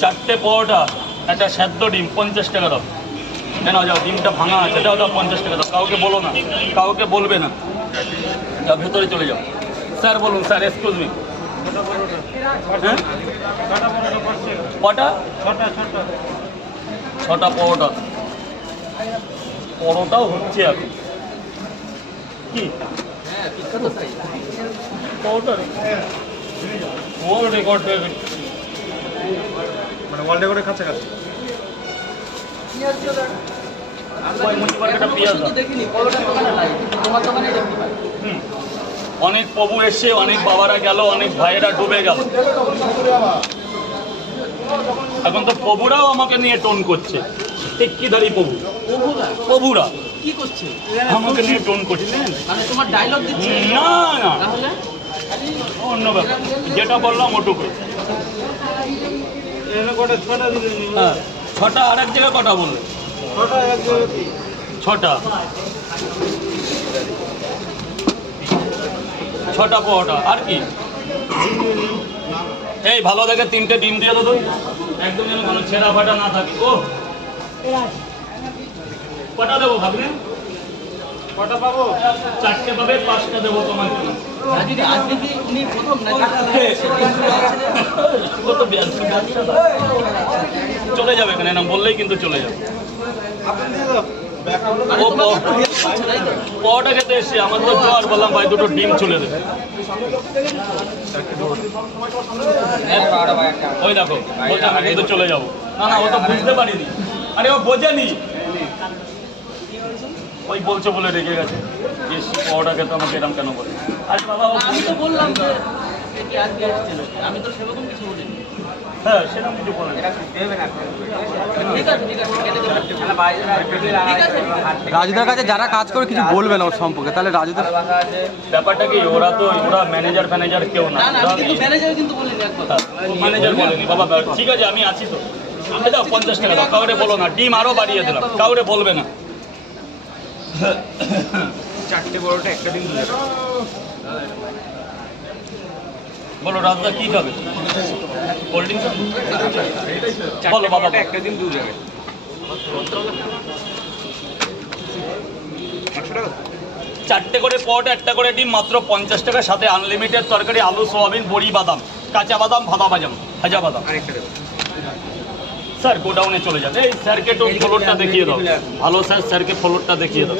চারটে পরোটা, একটা সেদ্ধ ডিম, 50 টাকা দাও। কেন যাও, ডিমটা ভাঙা আছে, দাও দাও 50 টাকা দাও। কাউকে বলো না, কাউকে বলবে না, যাও ভেতরে চলে যাও। স্যার বলুন, স্যার এক্সকিউজ মি। হ্যাঁ কটা? ছটা পরোটা। পরোটাও হচ্ছে এখন কি পরোটা ওয়ার্ল্ড রেকর্ড হয়ে গেছে, মানে ওয়ার্ল্ড রেকর্ডের কাছাকাছি। অনেক প্রভু এসে, অনেক বাবারা গেল, অনেক ভাইয়েরা ডুবে গেল। এখন তো প্রভুরাও আমাকে নিয়ে টোন করছে। টিক্কিধারী প্রভু, প্রভুরা কি করছে? আমাকে নিয়ে টোন করছে। মানে তোমার ডায়লগ দিচ্ছে? না না, তাহলে অন্য ব্যাপার, যেটা বললাম ওটুকুই। হ্যাঁ, ছটা। আর এক জায়গায় কটা বললে? ছটা। ছটা পরোটা। আর কি? এই ভালো দেখে 3টে ডিম দিয়ে দাও তো, একদম যেন কোনো ছেঁড়া ফাটা না থাকে। ও কটা দেবো ভাবলে? কটা পাবো? 4টে পাবে, 5টা দেবো তোমার জন্য। চলে যাবে এখানে, না বললেই কিন্তু চলে যাবে। ও পরোটা খেতে এসছে, আমার তো জ্বর, বললাম ভাই 2টো ডিম চলে দেবে। ওই দেখো বলছে আমি কিন্তু চলে যাবো। না না, ও তো বুঝতে পারিনি। আরে ও বোঝেনি, ওই বলছে বলে রেগে গেছে। পরোটা খেতে আমাকে এরকম কেন বলে? আরে বাবা, আমি তো বললাম যে আজকে আসছিল, আমি তো সেরকম কিছু বলিনি। হ্যাঁ সেরকম কিছু বলে। ঠিক আছে ঠিক আছে, কেটে দেবো। ঠিক আছে। রাজুদার কাছে যারা কাজ করে কিছু বলবে না ওর সম্পর্কে, তাহলে রাজুদার ব্যাপারটা কি, ওরা তো ওরা ম্যানেজার ফ্যানেজার কেউ না। না না, আমি কিন্তু ম্যানেজার কিন্তু বলিনি একবার। ম্যানেজার বলেনি বাবা। ঠিক আছে, আমি আছি তো। দাও 50 টাকা দাও, কাউরে বলো না। ডিম আরো বাড়িয়ে দিলাম, কাউরে বলবে না। 4টে পরোটা, একটা ডিম দিয়ে দাও। বলো রাজদা কি খাবে? কোল্ড ড্রিঙ্কস বলো বাবা। একটা ডিম 2 জায়গায় 100 টাকা। 4টে করে পরোটা, 1টা করে ডিম, মাত্র 50 টাকা। সাথে আনলিমিটেড তরকারি, আলু, সোয়াবিন, বড়ি, বাদাম, কাঁচা বাদাম, ভাজা বাদাম। আরেকটা দেবো। স্যার গোডাউনে চলে যাবে। এই স্যারকে একটু ফ্লোরটা দেখিয়ে দাও। ভালো স্যার, স্যারকে ফ্লোরটা দেখিয়ে দাও।